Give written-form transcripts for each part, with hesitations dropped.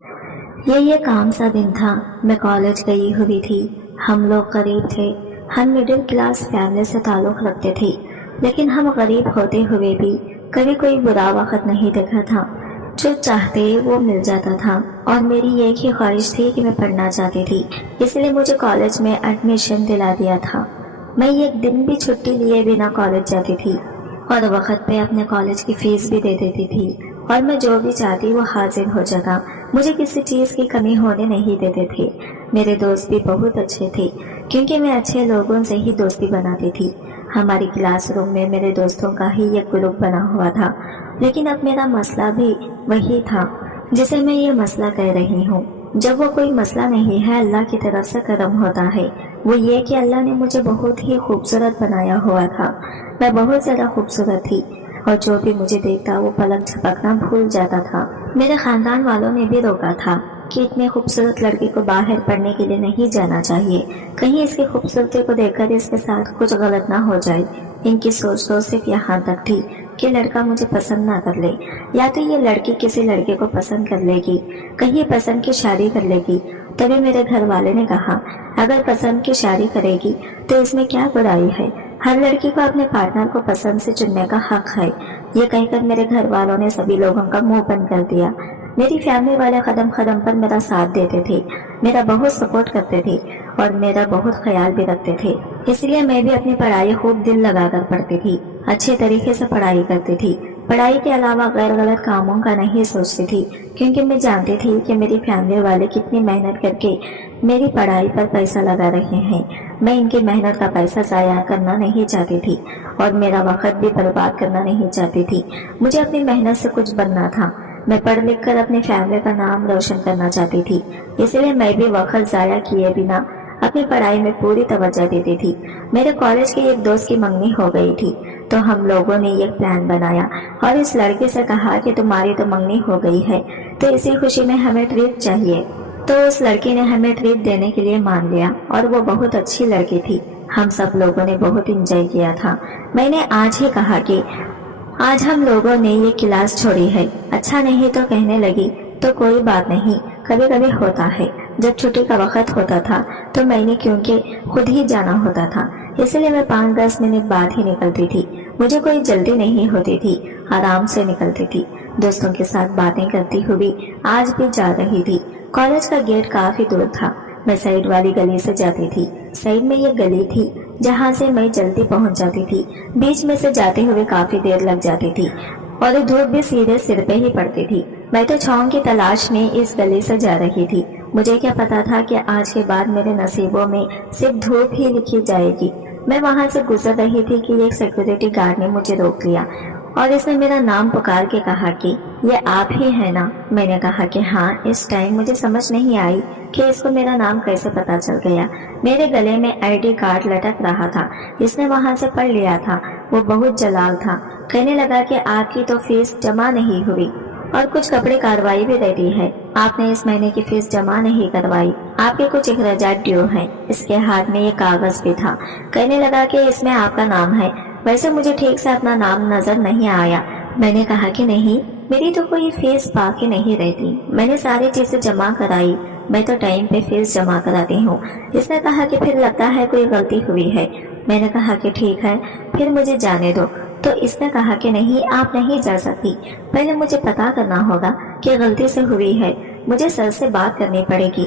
ये काम सा दिन था। मैं कॉलेज गई हुई थी। हम लोग गरीब थे। हम मिडिल क्लास फैमिली से ताल्लुक़ रखते थे, लेकिन हम गरीब होते हुए भी कभी कोई बुरा वक्त नहीं देखा था। जो चाहते वो मिल जाता था और मेरी एक ही ख्वाहिश थी कि मैं पढ़ना चाहती थी, इसलिए मुझे कॉलेज में एडमिशन दिला दिया था। मैं एक दिन भी छुट्टी लिए बिना कॉलेज जाती थी और वक्त पे अपने कॉलेज की फीस भी दे देती थी, और मैं जो भी चाहती वो हाजिर हो जाता। मुझे किसी चीज़ की कमी होने नहीं देते थे। मेरे दोस्त भी बहुत अच्छे थे, क्योंकि मैं अच्छे लोगों से ही दोस्ती बनाती थी। हमारी क्लासरूम में मेरे दोस्तों का ही एक ग्रुप बना हुआ था, लेकिन अब मेरा मसला भी वही था जिसे मैं ये मसला कह रही हूँ। जब वो कोई मसला नहीं है, अल्लाह की तरफ से करम होता है। वो ये कि अल्लाह ने मुझे बहुत ही खूबसूरत बनाया हुआ था। मैं बहुत ज़्यादा खूबसूरत थी और जो भी मुझे देखता वो पलक झपकना भूल जाता था। मेरे खानदान वालों ने भी रोका था कि इतने खूबसूरत लड़की को बाहर पढ़ने के लिए नहीं जाना चाहिए, कहीं इसकी खूबसूरती को देखकर इसके साथ कुछ गलत ना हो जाए। इनकी सोच तो सिर्फ यहाँ तक थी कि लड़का मुझे पसंद ना कर ले, या तो ये लड़की किसी लड़के को पसंद कर लेगी, कहीं पसंद की शादी कर लेगी। तभी मेरे घर वाले ने कहा, अगर पसंद की शादी करेगी तो इसमें क्या बुराई है, हर लड़की को अपने पार्टनर को पसंद से चुनने का हक है। ये कहकर मेरे घर वालों ने सभी लोगों का मुंह बंद कर दिया। मेरी फैमिली वाले कदम कदम पर मेरा साथ देते थे, मेरा बहुत सपोर्ट करते थे और मेरा बहुत ख्याल भी रखते थे। इसलिए मैं भी अपनी पढ़ाई खूब दिल लगाकर पढ़ती थी, अच्छे तरीके से पढ़ाई करती थी। पढ़ाई के अलावा गैर गलत कामों का नहीं सोचती थी, क्योंकि मैं जानती थी कि मेरी फैमिली वाले कितनी मेहनत करके मेरी पढ़ाई पर पैसा लगा रहे हैं। मैं इनकी मेहनत का पैसा ज़ाया करना नहीं चाहती थी और मेरा वक्त भी बर्बाद करना नहीं चाहती थी। मुझे अपनी मेहनत से कुछ बनना था। मैं पढ़ लिख कर अपनी फैमिली का नाम रोशन करना चाहती थी, इसलिए मैं भी वक्त ज़ाया किए बिना अपनी पढ़ाई में पूरी तवज्जो देती थी। मेरे कॉलेज के एक दोस्त की मंगनी हो गई थी, तो हम लोगों ने एक प्लान बनाया और इस लड़के से कहा कि तुम्हारी तो मंगनी हो गई है, तो इसी खुशी में हमें ट्रिप चाहिए। तो उस लड़की ने हमें ट्रिप देने के लिए मान लिया और वो बहुत अच्छी लड़की थी। हम सब लोगों ने बहुत एंजॉय किया था। मैंने आज ही कहा कि आज हम लोगों ने ये क्लास छोड़ी है। अच्छा नहीं तो कहने लगी, तो कोई बात नहीं, कभी कभी होता है। जब छुट्टी का वक्त होता था तो मैंने क्योंकि खुद ही जाना होता था, इसलिए मैं 5-10 मिनट बाद ही निकलती थी। मुझे कोई जल्दी नहीं होती थी, आराम से निकलती थी। दोस्तों के साथ बातें करती हुई आज भी जा रही थी। कॉलेज का गेट काफी दूर था। मैं साइड वाली गली से जाती थी। साइड में ये गली थी जहाँ से मैं जल्दी पहुँच जाती थी। बीच में से जाते हुए काफी देर लग जाती थी और धूप भी सीधे सिर पे ही पड़ती थी। मैं तो छांव की तलाश में इस गली से जा रही थी। मुझे क्या पता था कि आज के बाद मेरे नसीबों में सिर्फ धूप ही लिखी जाएगी। मैं वहां से गुजर रही थी कि एक सिक्योरिटी गार्ड ने मुझे रोक लिया और इसने मेरा नाम पुकार के कहा कि ये आप ही है ना। मैंने कहा कि हाँ। इस टाइम मुझे समझ नहीं आई कि इसको मेरा नाम कैसे पता चल गया। मेरे गले में आईडी कार्ड लटक रहा था, इसने वहां से पढ़ लिया था। वो बहुत जलाल था। कहने लगा कि आपकी तो फीस जमा नहीं हुई और कुछ कपड़े कार्रवाई भी रहती है, आपने इस महीने की फीस जमा नहीं करवाई, आपके कुछ अखराजात ड्यू हैं। इसके हाथ में ये कागज भी था। कहने लगा कि इसमें आपका नाम है। वैसे मुझे ठीक से अपना नाम नजर नहीं आया। मैंने कहा कि नहीं, मेरी तो कोई फीस बाकी नहीं रहती, मैंने सारी चीजें जमा कराई, मैं तो टाइम पे फीस जमा कराती हूँ। इसने कहा कि फिर लगता है कोई गलती हुई है। मैंने कहा कि ठीक है, फिर मुझे जाने दो। तो इसने कहा कि नहीं, आप नहीं जा सकती, पहले मुझे पता करना होगा कि गलती से हुई है, मुझे सर से बात करनी पड़ेगी,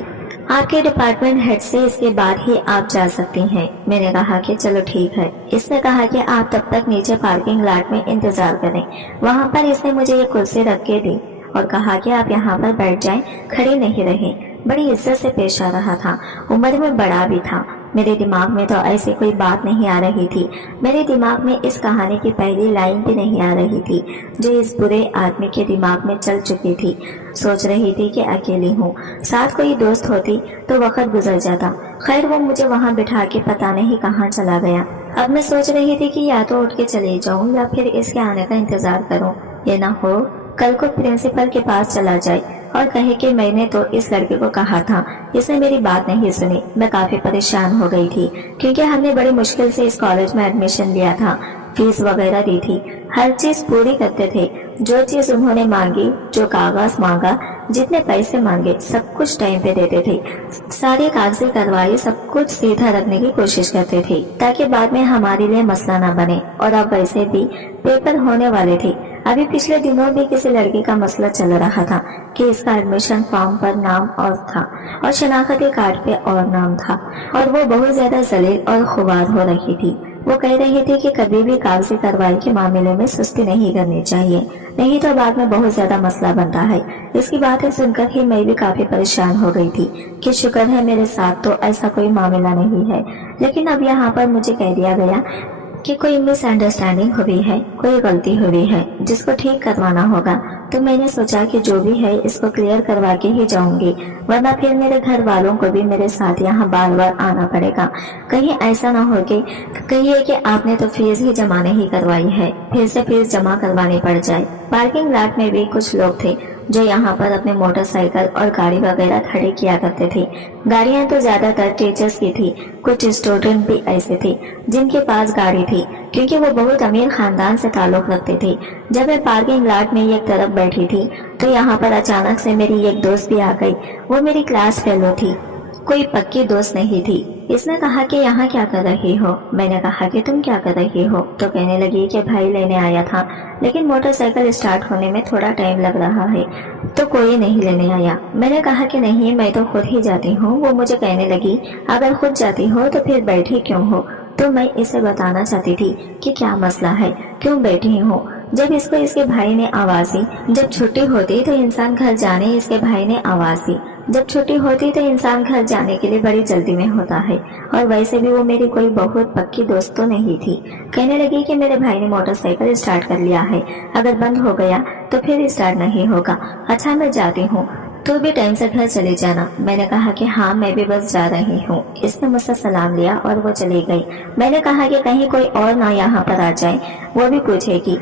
आपके डिपार्टमेंट हेड से, इसके बाद ही आप जा सकती हैं। मैंने कहा कि चलो ठीक है। इसने कहा कि आप तब तक नीचे पार्किंग लॉट में इंतजार करें। वहाँ पर इसने मुझे ये कुर्सी रख के दी और कहा कि आप यहाँ पर बैठ जाएं, खड़े नहीं रहें। बड़ी इज्जत से पेश आ रहा था, उम्र में बड़ा भी था। मेरे दिमाग में तो ऐसी कोई बात नहीं आ रही थी। मेरे दिमाग में इस कहानी की पहली लाइन भी नहीं आ रही थी जो इस बुरे आदमी के दिमाग में चल चुकी थी। सोच रही थी कि अकेली हूँ, साथ कोई दोस्त होती तो वक्त गुजर जाता। खैर, वो मुझे वहाँ बिठा के पता नहीं कहाँ चला गया। अब मैं सोच रही थी कि या तो उठ के चले जाऊँ या फिर इसके आने का इंतजार करूँ। ये ना हो कल को प्रिंसिपल के पास चला जाए और कहे कि मैंने तो इस लड़के को कहा था, इसने मेरी बात नहीं सुनी। मैं काफी परेशान हो गई थी क्योंकि हमने बड़ी मुश्किल से इस कॉलेज में एडमिशन लिया था फीस वगैरह दी थी, हर चीज पूरी करते थे। जो चीज उन्होंने मांगी, जो कागज मांगा, जितने पैसे मांगे, सब कुछ टाइम पे देते थे। सारी कागजी कार्रवाई सब कुछ सीधा रखने की कोशिश करते थे ताकि बाद में हमारे लिए मसला ना बने। और अब वैसे भी पेपर होने वाले थे। अभी पिछले दिनों भी किसी लड़के का मसला चल रहा था कि इसका एडमिशन फॉर्म पर नाम और था और शनाख्ती कार्ड पे और नाम था, और वो बहुत ज्यादा जलील और खुबार हो रही थी। वो कह रही थी कि कभी भी कागजी कार्रवाई के मामले में सुस्ती नहीं करनी चाहिए, नहीं तो बाद में बहुत ज्यादा मसला बनता है। इसकी बातें सुनकर ही मैं भी काफी परेशान हो गई थी कि शुक्र है मेरे साथ तो ऐसा कोई मामला नहीं है। लेकिन अब यहाँ पर मुझे कह दिया गया कि कोई मिसअंडरस्टैंडिंग हुई है, कोई गलती हुई है जिसको ठीक करवाना होगा। तो मैंने सोचा कि जो भी है इसको क्लियर करवा के ही जाऊंगी, वरना फिर मेरे घर वालों को भी मेरे साथ यहाँ बार बार आना पड़ेगा। कहीं ऐसा ना हो कि कहिए कि आपने तो फीस ही जमा नहीं करवाई है, फिर से फीस जमा करवानी पड़ जाए। पार्किंग लॉट में भी कुछ लोग थे जो यहाँ पर अपने मोटरसाइकिल और गाड़ी वगैरह खड़े किया करते थे। गाड़ियां तो ज्यादातर टीचर्स की थी, कुछ स्टूडेंट भी ऐसे थे जिनके पास गाड़ी थी क्योंकि वो बहुत अमीर खानदान से ताल्लुक रखते थे। जब मैं पार्किंग लॉट में एक तरफ बैठी थी तो यहाँ पर अचानक से मेरी एक दोस्त भी आ गई। वो मेरी क्लास फेलो थी, कोई पक्की दोस्त नहीं थी। इसने कहा कि यहाँ क्या कर रही हो? मैंने कहा कि तुम क्या कर रही हो? तो कहने लगी कि भाई लेने आया था, लेकिन मोटरसाइकिल स्टार्ट होने में थोड़ा टाइम लग रहा है तो कोई नहीं लेने आया। मैंने कहा कि नहीं, मैं तो खुद ही जाती हूँ। वो मुझे कहने लगी अगर खुद जाती हो तो फिर बैठी क्यों हो? तो मैं इसे बताना चाहती थी कि क्या मसला है, क्यों बैठी हूँ। जब इसको इसके भाई ने आवाज दी, जब छुट्टी होती तो इंसान घर जाने इसके भाई ने आवाज दी। जब छुट्टी होती तो इंसान घर जाने के लिए बड़ी जल्दी में होता है, और वैसे भी वो मेरी कोई बहुत पक्की दोस्त तो नहीं थी। कहने लगी कि मेरे भाई ने मोटरसाइकिल स्टार्ट कर लिया है, अगर बंद हो गया तो फिर स्टार्ट नहीं होगा। अच्छा मैं जाती हूँ, तो भी टाइम से घर चली जाना। मैंने कहा कि हाँ मैं भी बस जा रही हूँ। इसने मुझसे सलाम लिया और वो चली गई। मैंने कहा कि कहीं कोई और ना यहाँ पर आ जाए, वो भी पूछेगी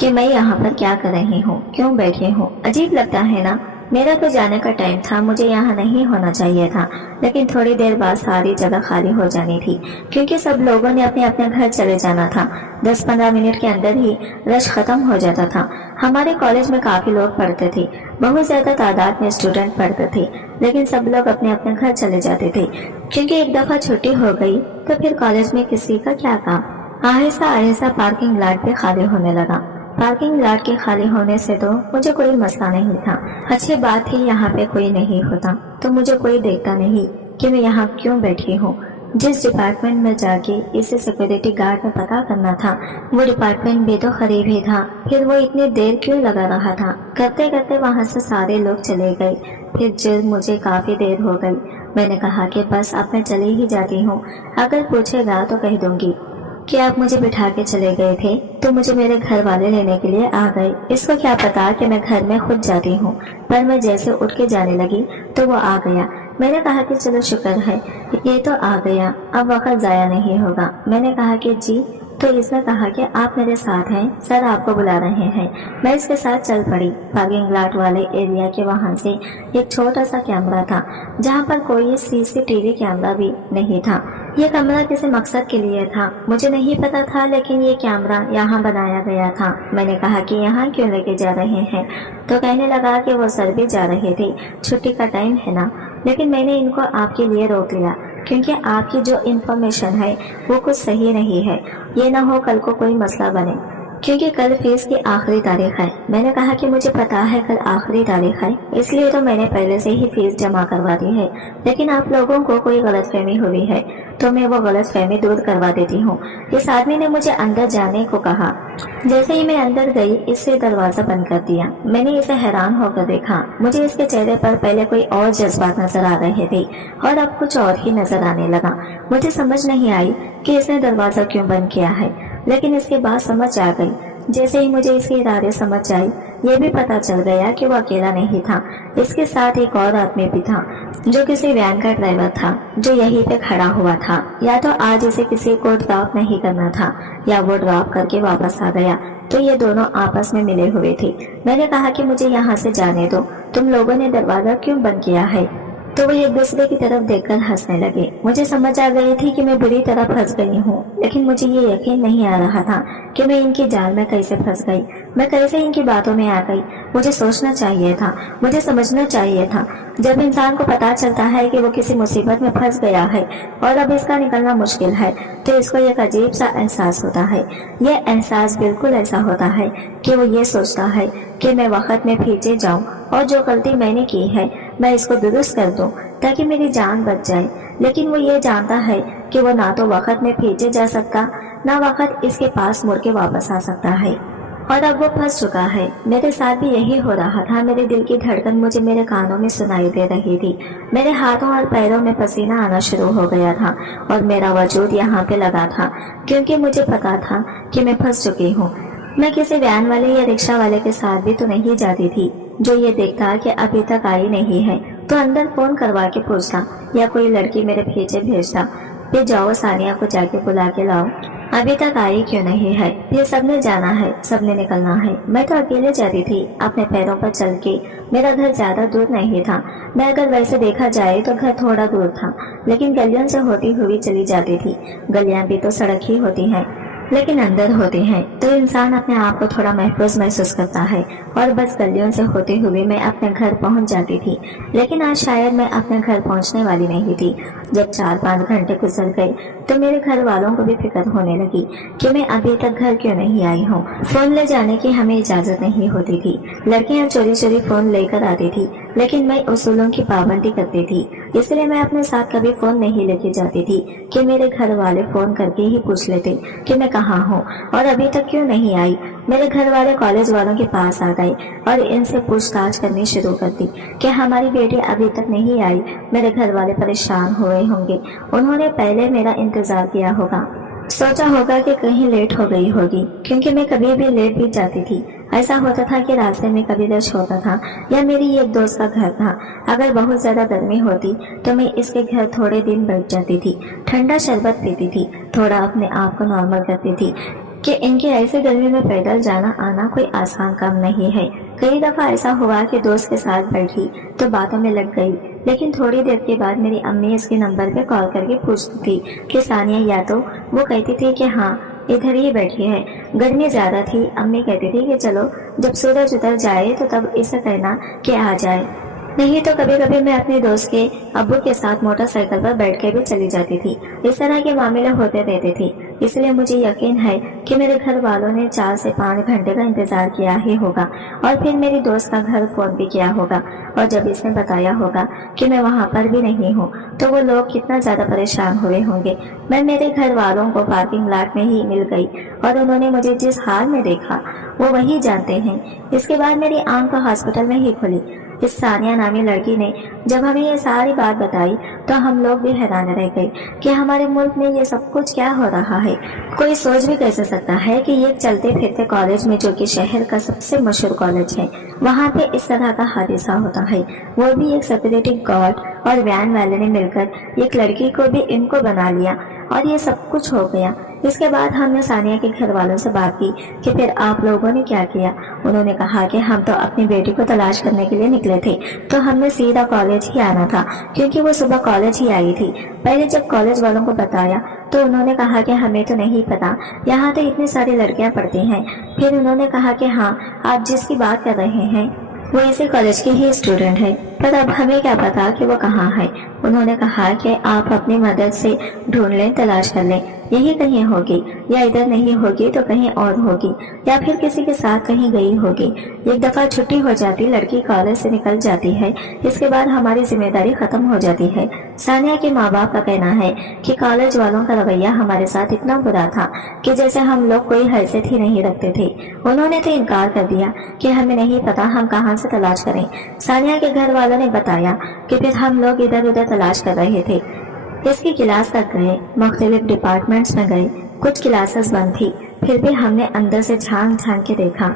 कि मैं यहाँ पर क्या कर रही हूँ, क्यों बैठी हूँ। अजीब लगता है ना। मेरा तो जाने का टाइम था, मुझे यहाँ नहीं होना चाहिए था, लेकिन थोड़ी देर बाद सारी जगह खाली हो जानी थी क्योंकि सब लोगों ने अपने अपने घर चले जाना था। 10-15 मिनट के अंदर ही रश खत्म हो जाता था। हमारे कॉलेज में काफी लोग पढ़ते थे, बहुत ज्यादा तादाद में स्टूडेंट पढ़ते थे, लेकिन सब लोग अपने अपने घर चले जाते थे क्योंकि एक दफा छुट्टी हो गई तो फिर कॉलेज में किसी का क्या काम। आहिस्ता आहिस्ता पार्किंग लॉट भी खाली होने लगा। पार्किंग लॉट के खाली होने से तो मुझे कोई मसला नहीं था। अच्छी बात ही यहाँ पे कोई नहीं होता तो मुझे कोई देखता नहीं कि मैं यहाँ क्यों बैठी हूँ। जिस डिपार्टमेंट में जाके इसे सिक्योरिटी गार्ड में पता करना था, वो डिपार्टमेंट भी तो करीब ही था, फिर वो इतनी देर क्यों लगा रहा था। करते करते वहाँ से सारे लोग चले गए। फिर जब मुझे काफी देर हो गई, मैंने कहा कि बस अब मैं चली ही जाती हूँ, अगर पूछेगा तो कह दूंगी कि आप मुझे बिठा के चले गए थे तो मुझे मेरे घर वाले लेने के लिए आ गए। इसको क्या पता कि मैं घर में खुद जाती हूँ। पर मैं जैसे उठ के जाने लगी तो वो आ गया। मैंने कहा कि चलो शुक्र है ये तो आ गया, अब वक्त जाया नहीं होगा। मैंने कहा कि जी, तो इसने कहा कि आप मेरे साथ हैं, सर आपको बुला रहे हैं। मैं इसके साथ चल पड़ी। पार्किंग लॉट वाले एरिया के वहां से एक छोटा सा कैमरा था जहां पर कोई सीसीटीवी कैमरा भी नहीं था। ये कमरा किसी मकसद के लिए था, मुझे नहीं पता था, लेकिन ये कैमरा यहाँ बनाया गया था। मैंने कहा कि यहाँ क्यों लेके जा रहे हैं, तो कहने लगा कि वो सर भी जा रहे थे, छुट्टी का टाइम है ना। लेकिन मैंने इनको आपके लिए रोक लिया क्योंकि आपकी जो इन्फॉर्मेशन है वो कुछ सही नहीं है। ये ना हो कल को कोई मसला बने, क्योंकि कल फीस की आखिरी तारीख है। मैंने कहा कि मुझे पता है कल आखिरी तारीख है, इसलिए तो मैंने पहले से ही फीस जमा करवा दी है। लेकिन आप लोगों को कोई गलतफहमी हुई है तो मैं वो गलतफहमी दूर करवा देती हूँ। इस आदमी ने मुझे अंदर जाने को कहा। जैसे ही मैं अंदर गई, इससे दरवाजा बंद कर दिया। मैंने इसे हैरान होकर देखा। मुझे इसके चेहरे पर पहले कोई और जज्बात नजर आ रहे थे और अब कुछ और ही नजर आने लगा। मुझे समझ नहीं आई कि इसने दरवाजा क्यों बंद किया है, लेकिन इसके बाद समझ आ गई। जैसे ही मुझे इसके इरादे समझ आई, ये भी पता चल गया कि वो अकेला नहीं था, इसके साथ एक और आदमी भी था जो किसी वैन का ड्राइवर था, जो यहीं पे खड़ा हुआ था। या तो आज इसे किसी को ड्रॉप नहीं करना था या वो ड्रॉप करके वापस आ गया, तो ये दोनों आपस में मिले हुए थे। मैंने कहा कि मुझे यहाँ से जाने दो, तुम लोगों ने दरवाजा क्यों बंद किया है? तो वो एक दूसरे की तरफ देखकर हंसने लगे। मुझे समझ आ गई थी कि मैं बुरी तरह फंस गई हूँ, लेकिन मुझे ये यकीन नहीं आ रहा था कि मैं इनकी जाल में कैसे फंस गई, मैं कैसे इनकी बातों में आ गई। मुझे सोचना चाहिए था, मुझे समझना चाहिए था। जब इंसान को पता चलता है कि वो किसी मुसीबत में फंस गया है और अब इसका निकलना मुश्किल है, तो इसको एक अजीब सा एहसास होता है। ये एहसास बिल्कुल ऐसा होता है कि वो ये सोचता है कि मैं वक्त में पीछे जाऊं और जो गलती मैंने की है मैं इसको दुरुस्त कर दूं ताकि मेरी जान बच जाए। लेकिन वो ये जानता है कि वो ना तो वक्त में पीछे जा सकता, ना वक्त इसके पास मुड़ के वापस आ सकता है, और अब वो फंस चुका है। मेरे साथ भी यही हो रहा था। मेरे दिल की धड़कन मुझे मेरे कानों में सुनाई दे रही थी। मेरे हाथों और पैरों में पसीना आना शुरू हो गया था और मेरा वजूद यहाँ पे लगा था, क्योंकि मुझे पता था कि मैं फंस चुकी हूँ। मैं किसी वैन वाले या रिक्शा वाले के साथ भी तो नहीं जाती थी जो ये देखता कि अभी तक आई नहीं है तो अंदर फोन करवा के पूछता, या कोई लड़की मेरे पीछे भेजता, फिर जाओ सानिया को जाके बुला के लाओ, अभी तक आई क्यों नहीं है। फिर सबने जाना है, सबने निकलना है। मैं तो अकेले जाती थी अपने पैरों पर चल के। मेरा घर ज्यादा दूर नहीं था। मैं अगर वैसे देखा जाए तो घर थोड़ा दूर था, लेकिन गलियों से होती हुई चली जाती थी। गलियां भी तो सड़क ही होती हैं, लेकिन अंदर होते हैं, तो इंसान अपने आप को थोड़ा महफूज महसूस करता है। और बस गलियों से होते हुए मैं अपने घर पहुंच जाती थी। लेकिन आज शायद मैं अपने घर पहुंचने वाली नहीं थी। जब 4-5 घंटे गुजर गए तो मेरे घर वालों को भी फिक्र होने लगी कि मैं अभी तक घर क्यों नहीं आई हूँ। फोन ले जाने की हमें इजाजत नहीं होती थी। लड़कियां चोरी चोरी फोन लेकर आती थी, लेकिन मैं उसूलों की पाबंदी करती थी, इसलिए मैं अपने साथ कभी फोन नहीं लेके जाती थी कि मेरे घर वाले फोन करके ही पूछ लेते कि मैं कहाँ हूँ और अभी तक क्यों नहीं आई। मेरे घर वाले कॉलेज वालों के पास आ गए और इनसे पूछताछ करनी शुरू कर दी कि हमारी बेटी अभी तक नहीं आई। मेरे घर वाले परेशान हुए होंगे। उन्होंने पहले मेरा इंतजार किया होगा, सोचा होगा कि कहीं लेट हो गई होगी, क्योंकि मैं कभी भी लेट भी जाती थी। ऐसा होता था कि रास्ते में कभी रश होता था या मेरी एक दोस्त का घर था। अगर बहुत ज्यादा गर्मी होती तो मैं इसके घर थोड़े दिन बैठ जाती थी, ठंडा शरबत पीती थी, थोड़ा अपने आप को नॉर्मल करती थी कि इनके ऐसे गर्मी में पैदल जाना आना कोई आसान काम नहीं है। कई दफा ऐसा हुआ कि दोस्त के साथ बैठी तो बातों में लग गई, लेकिन थोड़ी देर के बाद मेरी अम्मी इसके नंबर पे कॉल करके पूछती थी कि सानिया, या तो वो कहती थी कि हाँ इधर ही बैठी है। गर्मी ज्यादा थी, अम्मी कहती थी कि चलो जब सूरज उतर जाए तो तब इसे कहना कि आ जाए, नहीं तो कभी कभी मैं अपने दोस्त के अब्बू के साथ मोटरसाइकिल पर बैठ के भी चली जाती थी। इस तरह के मामले होते रहते थे, इसलिए मुझे यकीन है कि मेरे घर वालों ने 4 से 5 घंटे का इंतजार किया ही होगा और फिर मेरी दोस्त का घर फोन भी किया होगा। और जब इसने बताया होगा कि मैं वहाँ पर भी नहीं हूँ तो वो लोग कितना ज्यादा परेशान हुए होंगे। मैं मेरे घर वालों को पार्किंग लॉट में ही मिल गई और उन्होंने मुझे जिस हाल में देखा वो वही जानते हैं। इसके बाद मेरी आंख तो हॉस्पिटल में ही खुली। इस सानिया नामी लड़की ने जब हमें ये सारी बात बताई तो हम लोग भी हैरान रह गए कि हमारे मुल्क में ये सब कुछ क्या हो रहा है। कोई सोच भी कैसे सकता है कि ये चलते फिरते कॉलेज में, जो कि शहर का सबसे मशहूर कॉलेज है, वहाँ पे इस तरह का हादसा होता है। वो भी एक सिक्योरिटी गार्ड और वैन वाले ने मिलकर एक लड़की को भी इनको बना लिया और ये सब कुछ हो गया। इसके बाद हमने सानिया के घर वालों से बात की कि फिर आप लोगों ने क्या किया। उन्होंने कहा कि हम तो अपनी बेटी को तलाश करने के लिए निकले थे, तो हमने सीधा कॉलेज ही आना था, क्योंकि वो सुबह कॉलेज ही आई थी। पहले जब कॉलेज वालों को बताया तो उन्होंने कहा कि हमें तो नहीं पता, यहाँ तो इतनी सारी लड़कियां पढ़ती हैं। फिर उन्होंने कहा कि हाँ, आप जिसकी बात कर रहे हैं वो इसी कॉलेज की ही स्टूडेंट है, पर अब हमें क्या पता कि वो कहाँ है। उन्होंने कहा कि आप अपनी मदद से ढूंढ लें, तलाश कर लें, यही कहीं होगी, या इधर नहीं होगी तो कहीं और होगी, या फिर किसी के साथ कहीं गई होगी। एक दफा छुट्टी हो जाती, लड़की कॉलेज से निकल जाती है, इसके बाद हमारी जिम्मेदारी खत्म हो जाती है। सानिया के माँ बाप का कहना है कि कॉलेज वालों का रवैया हमारे साथ इतना बुरा था कि जैसे हम लोग कोई हैसियत ही नहीं रखते थे। उन्होंने तो इनकार कर दिया कि हमें नहीं पता, हम कहाँ से तलाश करें। सानिया के घर वालों ने बताया कि फिर हम लोग इधर उधर तलाश कर रहे थे। इसकी क्लास तक गए, मुख्तलिफ डिपार्टमेंट्स में गए, कुछ क्लासेस बंद थी, फिर भी हमने अंदर से झांक झांक के देखा।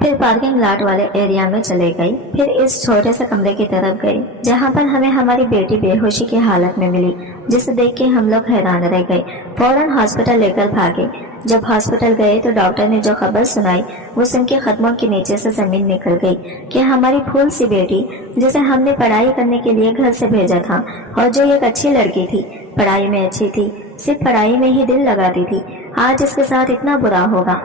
फिर पार्किंग लॉट वाले एरिया में चले गए, फिर इस छोटे से कमरे की तरफ गए जहाँ पर हमें हमारी बेटी बेहोशी की हालत में मिली, जिसे देख के हम लोग हैरान रह गए। फौरन हॉस्पिटल लेकर भागे। जब हॉस्पिटल गए तो डॉक्टर ने जो खबर सुनाई वो सुन के कदमों के नीचे से जमीन निकल गई कि हमारी फूल सी बेटी, जिसे हमने पढ़ाई करने के लिए घर से भेजा था और जो एक अच्छी लड़की थी, पढ़ाई में अच्छी थी, सिर्फ पढ़ाई में ही दिल लगाती थी, आज इसके साथ इतना बुरा होगा।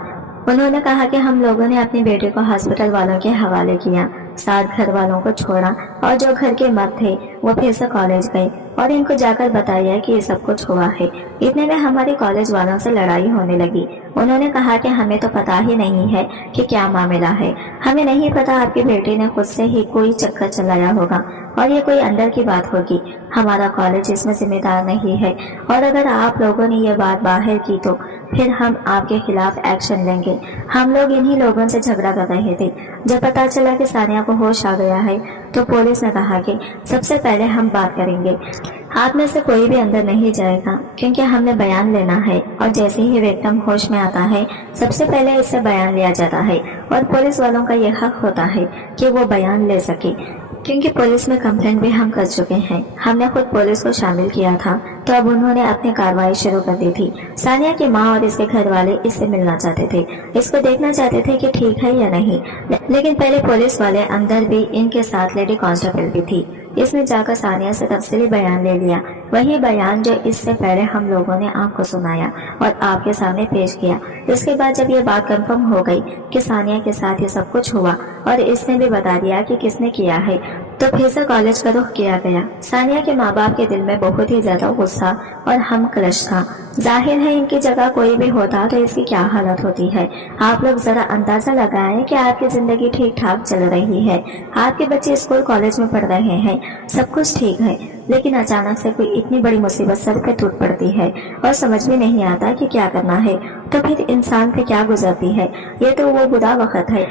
उन्होंने कहा कि हम लोगों ने अपनी बेटी को हॉस्पिटल वालों के हवाले किया, साथ घर वालों को छोड़ा और जो घर के मर्द थे वो फिर से कॉलेज गए और इनको जाकर बताया कि ये सब कुछ हुआ है। इतने में हमारे कॉलेज वालों से लड़ाई होने लगी। उन्होंने कहा कि हमें तो पता ही नहीं है कि क्या मामला है, हमें नहीं पता आपकी बेटी ने खुद से ही कोई चक्कर चलाया होगा और ये कोई अंदर की बात होगी। हमारा कॉलेज इसमें जिम्मेदार नहीं है और अगर आप लोगों ने ये बात बाहर की तो फिर हम आपके खिलाफ एक्शन लेंगे। हम लोग इन्हीं लोगों से झगड़ा कर रहे थे। जब पता चला कि सानिया को होश आ गया है तो पुलिस ने कहा कि सबसे पहले हम बात करेंगे, आप में से कोई भी अंदर नहीं जाएगा क्योंकि हमने बयान लेना है और जैसे ही विक्टिम होश में आता है सबसे पहले इससे बयान लिया जाता है और पुलिस वालों का यह हक होता है कि वो बयान ले सके, क्योंकि पुलिस में कंप्लेंट भी हम कर चुके हैं। हमने खुद पुलिस को शामिल किया था तो अब उन्होंने अपनी कार्रवाई शुरू कर दी थी। सानिया की माँ और इसके घर वाले इससे मिलना चाहते थे, इसको देखना चाहते थे कि ठीक है या नहीं, लेकिन पहले पुलिस वाले अंदर भी इनके साथ लेडी कांस्टेबल भी थी। इसने जाकर सानिया से तफसीली बयान ले लिया, वही बयान जो इससे पहले हम लोगों ने आपको सुनाया और आपके सामने पेश किया। इसके बाद जब ये बात कंफर्म हो गई कि सानिया के साथ ये सब कुछ हुआ और इसने भी बता दिया कि किसने किया है, तो फिर से कॉलेज का रुख किया गया। सानिया के माँ बाप के दिल में बहुत ही ज्यादा गुस्सा और हम क्लश था। जाहिर है इनकी जगह कोई भी होता तो इसकी क्या हालत होती है। आप लोग जरा अंदाजा लगाएं कि आपकी जिंदगी ठीक ठाक चल रही है, आपके बच्चे स्कूल कॉलेज में पढ़ रहे हैं, सब कुछ ठीक है, लेकिन अचानक से कोई इतनी बड़ी मुसीबत सर पे टूट पड़ती है और समझ में नहीं आता कि क्या करना है, तो फिर इंसान पे क्या गुजरती है। ये तो वो बुरा वक्त है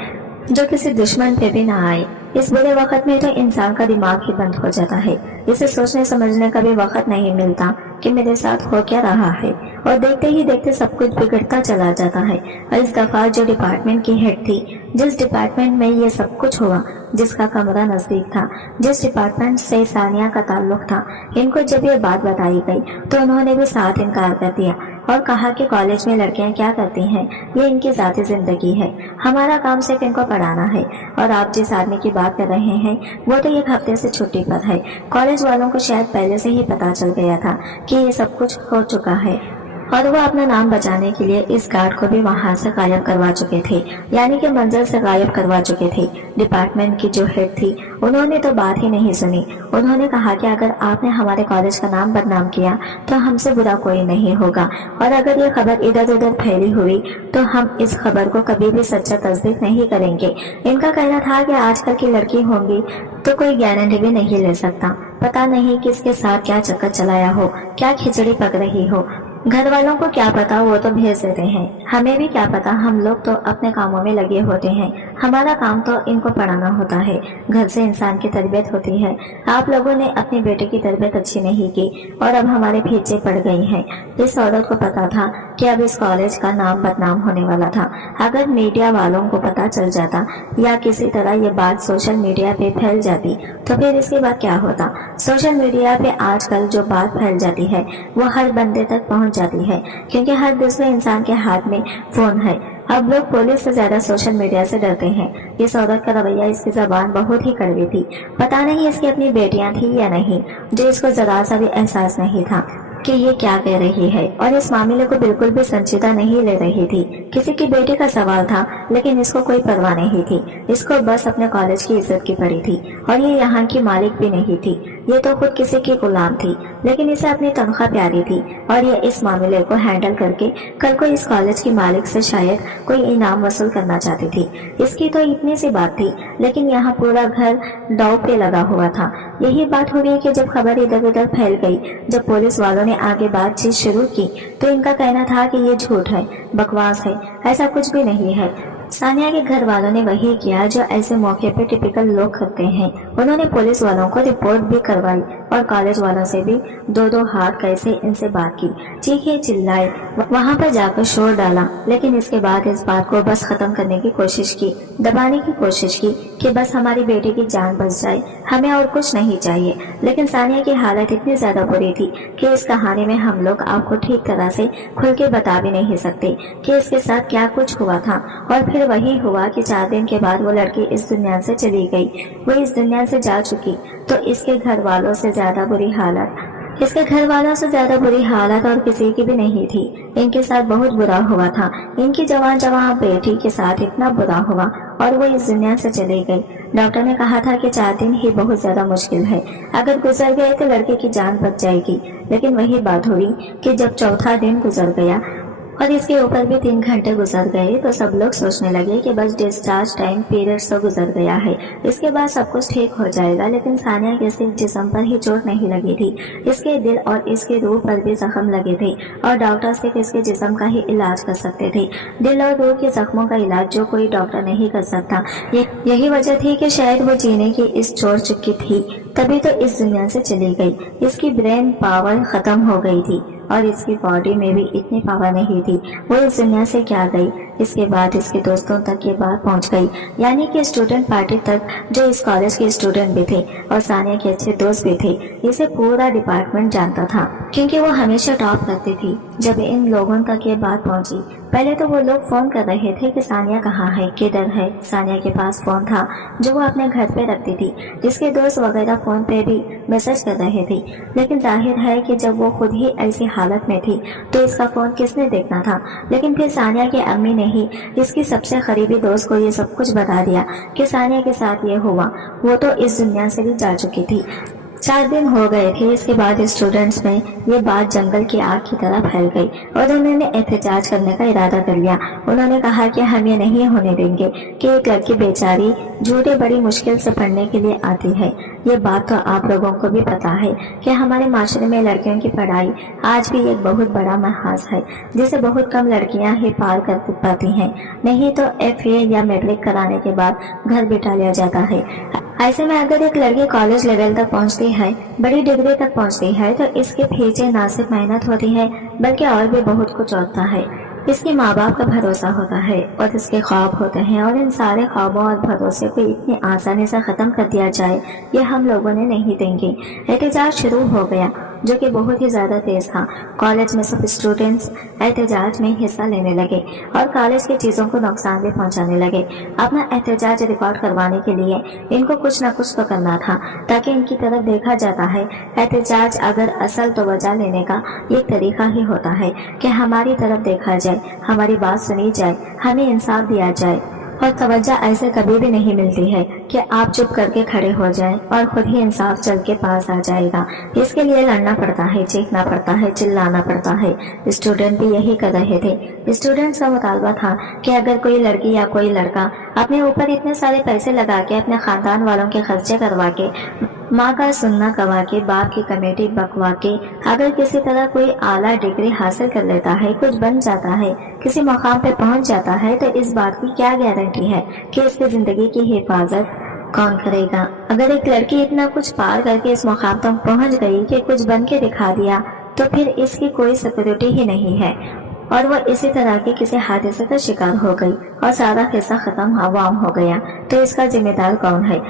जो किसी दुश्मन पे भी ना आए। इस बुरे वक्त में तो इंसान का दिमाग ही बंद हो जाता है, इसे सोचने समझने का भी वक्त नहीं मिलता कि मेरे साथ हो क्या रहा है, और देखते ही देखते सब कुछ बिगड़ता चला जाता है। और इस दफा जो डिपार्टमेंट की हेड थी, जिस डिपार्टमेंट में ये सब कुछ हुआ, जिसका कमरा नजदीक था, जिस डिपार्टमेंट से सानिया का ताल्लुक था, इनको जब ये बात बताई गई तो उन्होंने भी साथ इनकार कर दिया और कहा कि कॉलेज में लड़कियां क्या करती हैं ये इनकी जाती जिंदगी है, हमारा काम सिर्फ इनको पढ़ाना है। और आप जिस आदमी की बात कर रहे हैं वो तो एक हफ्ते से छुट्टी पर है। कॉलेज वालों को शायद पहले से ही पता चल गया था कि ये सब कुछ हो चुका है और वो अपना नाम बचाने के लिए इस गार्ड को भी वहां से गायब करवा चुके थे, यानी कि मंजर से गायब करवा चुके थे। डिपार्टमेंट की जो हेड थी उन्होंने तो बात ही नहीं सुनी। उन्होंने कहा कि अगर आपने हमारे कॉलेज का नाम बदनाम किया तो हमसे बुरा कोई नहीं होगा, और अगर ये खबर इधर उधर फैली हुई तो हम इस खबर को कभी भी सच्चा तस्दीक नहीं करेंगे। इनका कहना था कि आजकल की लड़की होंगी तो कोई गारंटी भी नहीं ले सकता, पता नहीं किसके साथ क्या चक्कर चलाया हो, क्या खिचड़ी पक रही हो। घर वालों को क्या पता, वो तो भेज देते हैं, हमें भी क्या पता, हम लोग तो अपने कामों में लगे होते हैं। हमारा काम तो इनको पढ़ाना होता है, घर से इंसान की तरबियत होती है। आप लोगों ने अपनी बेटे की तरबियत अच्छी नहीं की और अब हमारे पीछे पड़ गई हैं। इस औरत को पता था कि अब इस कॉलेज का नाम बदनाम होने वाला था। अगर मीडिया वालों को पता चल जाता या किसी तरह ये बात सोशल मीडिया पे फैल जाती तो फिर इसके बाद क्या होता। सोशल मीडिया पे आजकल जो बात फैल जाती है वो हर बंदे तक पहुंच जाती है, क्योंकि हर दूसरे इंसान के हाथ में फोन है। अब लोग पुलिस से ज्यादा सोशल मीडिया से डरते हैं। इस औरत का रवैया, इसकी जबान बहुत ही कड़वी थी। पता नहीं इसकी अपनी बेटियां थी या नहीं, जो इसको जरा सा भी एहसास नहीं था कि ये क्या कह रही है, और इस मामले को बिल्कुल भी संजीदा नहीं ले रही थी। किसी की बेटी का सवाल था लेकिन इसको कोई परवाह नहीं थी। इसको बस अपने कॉलेज की इज्जत की पड़ी थी, और ये यहाँ की मालिक भी नहीं थी, ये तो खुद किसी की गुलाम थी। लेकिन इसे अपनी तनख्वाह प्यारी थी और ये इस मामले को हैंडल करके कल को इस कॉलेज की मालिक से शायद कोई इनाम वसूल करना चाहती थी। इसकी तो इतनी सी बात थी, लेकिन यहाँ पूरा घर दांव पे लगा हुआ था। यही बात हुई कि जब खबर इधर उधर फैल गई, जब पुलिस वालों ने आगे बातचीत शुरू की तो इनका कहना था कि ये झूठ है, बकवास है, ऐसा कुछ भी नहीं है। सानिया के घर वालों ने वही किया जो ऐसे मौके पे टिपिकल लोग करते हैं। उन्होंने पुलिस वालों को रिपोर्ट भी करवाई और कॉलेज वालों से भी दो दो हाथ कैसे इनसे बात की, चीखे चिल्लाए, वहां पर जाकर शोर डाला। लेकिन इसके बाद इस बात को बस खत्म करने की कोशिश की, दबाने की कोशिश की कि बस हमारी बेटी की जान बच जाए, हमें और कुछ नहीं चाहिए। लेकिन सानिया की हालत इतनी ज्यादा बुरी थी कि इस कहानी में हम लोग आपको ठीक तरह से खुल के बता भी नहीं सकते कि इसके साथ क्या कुछ हुआ था। और फिर वही हुआ कि 4 दिन के बाद वो लड़की इस दुनिया से चली गई। वो इस दुनिया से जा चुकी तो इसके घर वालों से ज्यादा बुरी हालत और किसी की भी नहीं थी। इनके साथ बहुत बुरा हुआ था। इनकी जवान जवान बेटी के साथ इतना बुरा हुआ और वो इस दुनिया से चली गई। डॉक्टर ने कहा था कि 4 दिन ही बहुत ज्यादा मुश्किल है, अगर गुजर गए तो लड़के की जान बच जाएगी। लेकिन वही बात हुई कि जब चौथा दिन गुजर गया और इसके ऊपर भी 3 घंटे गुजर गए तो सब लोग सोचने लगे कि बस डिस्चार्ज टाइम पीरियड्स तो गुजर गया है, इसके बाद सब कुछ ठीक हो जाएगा। लेकिन सानिया के सिर्फ जिस्म पर ही चोट नहीं लगी थी, इसके दिल और इसके रूह पर भी जख्म लगे थे और डॉक्टर सिर्फ इसके जिस्म का ही इलाज कर सकते थे। दिल और रूह के जख्मों का इलाज जो कोई डॉक्टर नहीं कर सकता। यही वजह थी कि शायद वो जीने की इस छोड़ चुकी थी, तभी तो इस दुनिया से चली गई। इसकी ब्रेन पावर खत्म हो गई थी और इसकी बॉडी में भी इतनी पावर नहीं थी। वो इस दुनिया से क्या गई, इसके बाद इसके दोस्तों तक ये बात पहुंच गई, यानी कि स्टूडेंट पार्टी तक, जो इस कॉलेज के स्टूडेंट भी थे और सानिया के अच्छे दोस्त भी थे। इसे पूरा डिपार्टमेंट जानता था क्योंकि वो हमेशा टॉप करती थी। जब इन लोगों तक ये बात पहुंची, पहले तो वो लोग फोन कर रहे थे कि सानिया कहाँ है, किधर है। सानिया के पास फोन था जो वो अपने घर पे रखती थी। इसके दोस्त वगैरह फोन पे भी मैसेज कर रहे थे। लेकिन जाहिर है कि जब वो खुद ही ऐसी हालत में थी तो इसका फोन किसने देखना था। लेकिन फिर सानिया की अम्मी ने ही इसकी सबसे करीबी दोस्त को ये सब कुछ बता दिया कि सानिया के साथ ये हुआ। वो तो इस दुनिया से भी जा चुकी थी। 4 दिन हो गए थे। इसके बाद स्टूडेंट्स में ये बात जंगल की आग की तरह फैल गई और उन्होंने एहतजाज करने का इरादा कर लिया। उन्होंने कहा कि हम ये नहीं होने देंगे कि एक लड़की बेचारी झूठे बड़ी मुश्किल से पढ़ने के लिए आती है। ये बात तो आप लोगों को भी पता है कि हमारे माशरे में लड़कियों की पढ़ाई आज भी एक बहुत बड़ा महाज है, जिसे बहुत कम लड़कियां ही पार कर पाती हैं। नहीं तो FA या मैट्रिक कराने के बाद घर बिठा लिया जाता है। ऐसे में अगर एक लड़की कॉलेज लेवल तक पहुंचती है, बड़ी डिग्री तक पहुंचती है, तो इसके पीछे ना सिर्फ मेहनत होती है बल्कि और भी बहुत कुछ होता है। इसके माँ बाप का भरोसा होता है और इसके ख्वाब होते हैं और इन सारे ख्वाबों और भरोसे को इतनी आसानी से खत्म कर दिया जाए ये हम लोगों ने नहीं देंगे। एहतजाज शुरू हो गया जो कि बहुत ही ज्यादा तेज था। कॉलेज में सब स्टूडेंट्स एहतजाज में हिस्सा लेने लगे और कॉलेज की चीजों को नुकसान भी पहुंचाने लगे। अपना एहतजाज रिकॉर्ड करवाने के लिए इनको कुछ न कुछ तो करना था ताकि इनकी तरफ देखा जाता है। एहतजाज अगर असल तो वजह लेने का एक तरीका ही होता है कि हमारी तरफ देखा जाए, हमारी बात सुनी जाए, हमें इंसाफ दिया जाए। और तवज्जो ऐसे कभी भी नहीं मिलती है कि आप चुप करके खड़े हो जाएं और खुद ही इंसाफ चल के पास आ जाएगा। इसके लिए लड़ना पड़ता है, चीखना पड़ता है, चिल्लाना पड़ता है। स्टूडेंट भी यही कर रहे थे। स्टूडेंट्स का मुतालबा था कि अगर कोई लड़की या कोई लड़का अपने ऊपर इतने सारे पैसे लगा के, अपने खानदान वालों के खर्चे करवा के, माँ का सुनना गवा के, बाप की कमेटी बकवा के अगर किसी तरह कोई आला डिग्री हासिल कर लेता है, कुछ बन जाता है, किसी मकाम पे पहुंच जाता है, तो इस बात की क्या गारंटी है कि इसकी जिंदगी की हिफाजत कौन करेगा। अगर एक लड़की इतना कुछ पार करके इस मकाम तक पहुंच गई कि कुछ बन के दिखा दिया तो फिर इसकी कोई सिक्योरिटी ही नहीं है और वो इसी तरह के किसी हादसे का शिकार हो गई और सारा किस्सा खत्म आवाम हो गया, तो इसका जिम्मेदार कौन है,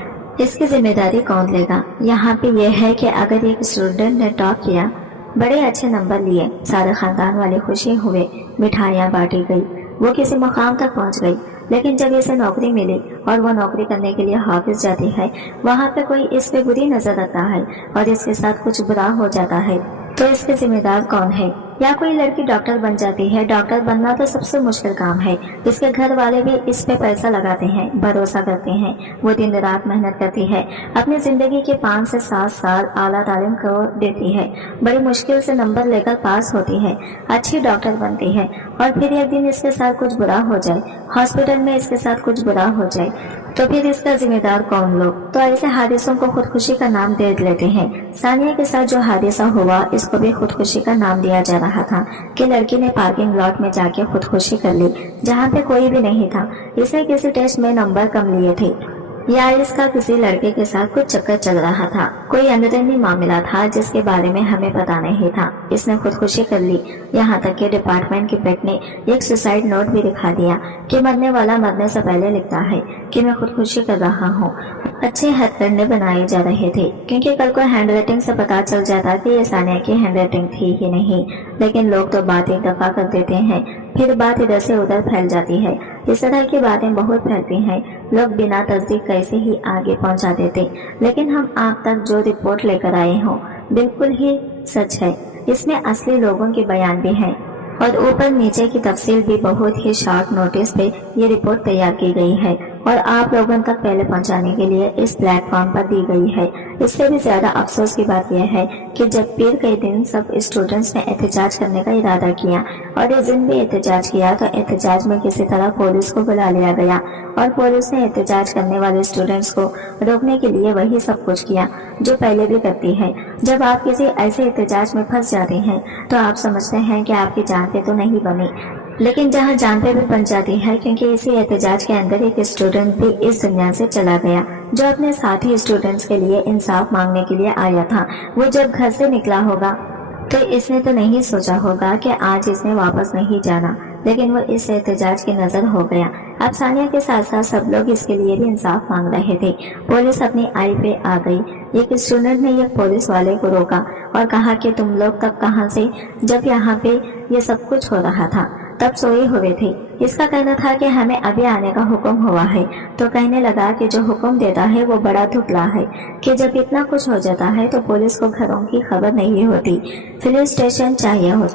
इसकी जिम्मेदारी कौन लेगा। यहाँ पे यह है कि अगर एक स्टूडेंट ने टॉप किया, बड़े अच्छे नंबर लिए, सारे खानदान वाले खुशी हुए, मिठाइयाँ बांटी गई, वो किसी मुकाम तक पहुँच गई, लेकिन जब इसे नौकरी मिली और वो नौकरी करने के लिए ऑफिस जाती है, वहाँ पे कोई इस पे बुरी नजर रखता है और इसके साथ कुछ बुरा हो जाता है, तो इसके जिम्मेदार कौन है। या कोई लड़की डॉक्टर बन जाती है, डॉक्टर बनना तो सबसे मुश्किल काम है। इसके घर वाले भी इस पे पैसा लगाते हैं, भरोसा करते हैं, वो दिन रात मेहनत करती है, अपनी जिंदगी के 5 से 7 साल आला तालीम को देती है, बड़ी मुश्किल से नंबर लेकर पास होती है, अच्छी डॉक्टर बनती है और फिर एक दिन इसके साथ कुछ बुरा हो जाए, हॉस्पिटल में इसके साथ कुछ बुरा हो जाए, तो फिर इसका जिम्मेदार कौन लोग। तो ऐसे हादिसों को खुदकुशी का नाम दे लेते हैं। सानिया के साथ जो हादिसा हुआ इसको भी खुदकुशी का नाम दिया जा रहा था कि लड़की ने पार्किंग लॉट में जाके खुदकुशी कर ली जहाँ पे कोई भी नहीं था। इसे किसी टेस्ट में नंबर कम लिए थे या इसका किसी लड़के के साथ कुछ चक्कर चल रहा था। कोई अंदरूनी मामला था जिसके बारे में हमें पता नहीं था। इसने खुदकुशी कर ली। यहाँ तक कि डिपार्टमेंट की पेट ने एक सुसाइड नोट भी दिखा दिया कि मरने वाला मरने से पहले लिखता है कि मैं खुदकुशी कर रहा हूँ। अच्छे हथकंडे बनाए जा रहे थे क्योंकि कल को हैंड राइटिंग से पता चल जाता कि ये सानिया की हैंड राइटिंग थी ही नहीं। लेकिन लोग तो बात एक दफा कर देते हैं, फिर बात इधर से उधर फैल जाती है। इस तरह की बातें बहुत फैलती हैं। लोग बिना तस्दीक कैसे ही आगे पहुंचा देते। लेकिन हम आप तक जो रिपोर्ट लेकर आए हों बिल्कुल ही सच है। इसमें असली लोगों के बयान भी हैं और ऊपर नीचे की तफसील भी बहुत ही शॉर्ट नोटिस पे ये रिपोर्ट तैयार की गई है और आप लोगों तक पहले पहुंचाने के लिए इस प्लेटफॉर्म पर दी गई है। इससे भी ज्यादा अफसोस की बात यह है कि जब पीर के दिन सब स्टूडेंट्स ने एहतजाज करने का इरादा किया और इस दिन भी एहतजाज किया तो एहतजाज में किसी तरह पुलिस को बुला लिया गया और पुलिस ने एहतजाज करने वाले स्टूडेंट्स को रोकने के लिए वही सब कुछ किया जो पहले भी करती है। जब आप किसी ऐसे एहतजाज में फंस जाते हैं तो आप समझते हैं कि आपकी जान पे तो नहीं बनी, लेकिन जहां जान पे भी बन जाती है क्योंकि इसी एहतजाज के अंदर एक स्टूडेंट भी इस दुनिया से चला गया जो अपने साथी स्टूडेंट्स के लिए इंसाफ मांगने के लिए आया था। वो जब घर से निकला होगा तो इसने तो नहीं सोचा होगा कि आज इसने वापस नहीं जाना, लेकिन वो इस एहतजाज की नजर हो गया। अब सानिया के साथ साथ सब लोग इसके लिए भी इंसाफ मांग रहे थे। पुलिस अपनी आई पे आ गई। एक स्टूडेंट ने एक पुलिस वाले को रोका और कहा कि तुम लोग तब कहां से, जब यहाँ पे ये सब कुछ हो रहा था तब सोए हुए थे। इसका कहना था कि हमें अभी आने का हुक्म हुआ है। तो कहने लगा कि जो हुक्म देता है वो बड़ा धुतला है कि जब इतना कुछ हो जाता है तो पुलिस को घरों की खबर नहीं होती। पुलिस स्टेशन चाहिए हो,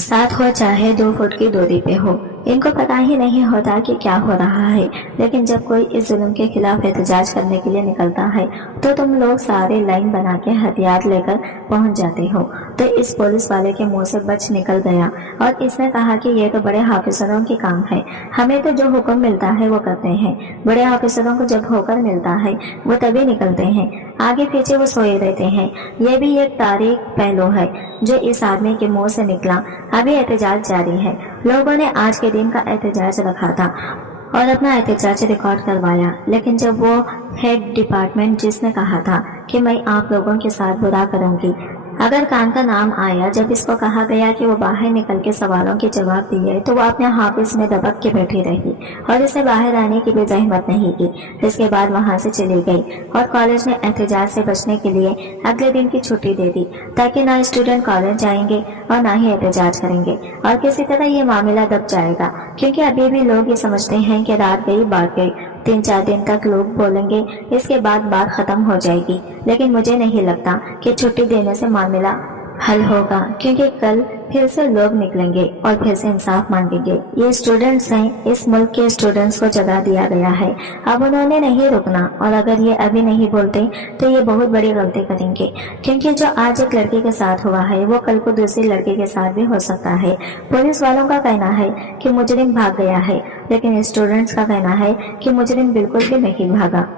साथ हो चाहे 2 फुट की दूरी पे हो। इनको पता ही नहीं होता कि क्या हो रहा है। लेकिन जब कोई इस जुल्म के खिलाफ एहतजाज करने के लिए निकलता है तो तुम लोग सारे लाइन बना के हथियार लेकर पहुंच जाते हो। तो इस पुलिस वाले के मुंह से बच निकल गया और इसने कहा कि ये तो बड़े ऑफिसरों की काम है, हमें तो जो हुक्म मिलता है वो करते हैं। बड़े ऑफिसरों को जब होकर मिलता है वो तभी निकलते हैं, आगे पीछे वो सोए रहते हैं। ये भी एक तारीख पहलू है जो इस आदमी के मुंह से निकला। अभी एहतजाज जारी है। लोगों ने आज के दिन का एहतजाज रखा था और अपना एहतजाज रिकॉर्ड करवाया, लेकिन जब वो हेड डिपार्टमेंट जिसने कहा था कि मैं आप लोगों के साथ बुरा करूंगी, अगर कान का नाम आया, जब इसको कहा गया कि वो बाहर निकल के सवालों के जवाब दिए तो वो अपने ऑफिस में दबक के बैठी रही और इसे बाहर आने की भी जहमत नहीं की। इसके बाद वहां से चली गई और कॉलेज ने एहतजाज से बचने के लिए अगले दिन की छुट्टी दे दी ताकि ना स्टूडेंट कॉलेज जाएंगे और ना ही एहतजाज करेंगे और किसी तरह ये मामला दब जाएगा। क्योंकि अभी भी लोग ये समझते हैं कि रात गई बात गई, 3-4 दिन तक लोग बोलेंगे, इसके बाद बात खत्म हो जाएगी। लेकिन मुझे नहीं लगता कि छुट्टी देने से मामला हल होगा, क्योंकि कल फिर से लोग निकलेंगे और फिर से इंसाफ मांगेंगे। ये स्टूडेंट्स हैं, इस मुल्क के स्टूडेंट्स को जगा दिया गया है। अब उन्होंने नहीं रुकना और अगर ये अभी नहीं बोलते तो ये बहुत बड़ी गलती करेंगे, क्योंकि जो आज एक लड़के के साथ हुआ है वो कल को दूसरी लड़के के साथ भी हो सकता है। पुलिस वालों का कहना है कि मुजरिम भाग गया है, लेकिन स्टूडेंट्स का कहना है कि मुजरिम बिल्कुल भी नहीं भागा।